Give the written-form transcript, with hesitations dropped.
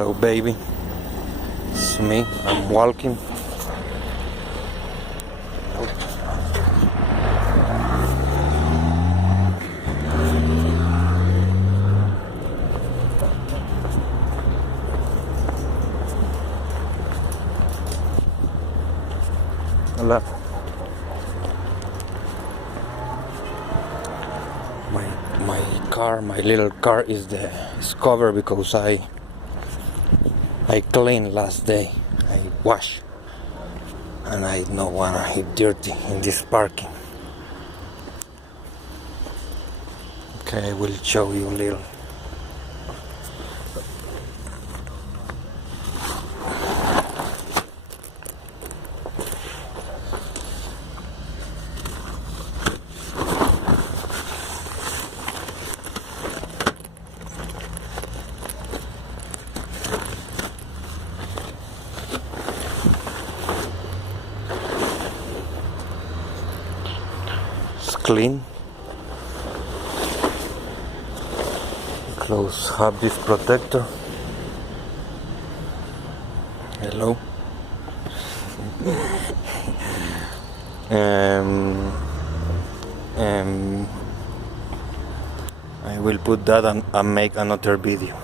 Hello, baby. It's me. I'm walking. Hola. My little car is covered because I cleaned last day. I wash, and I don't wanna hit dirty in this parking. Okay, I will show you a little. It's clean. Clothes have this protector. Hello. I will put that and make another video.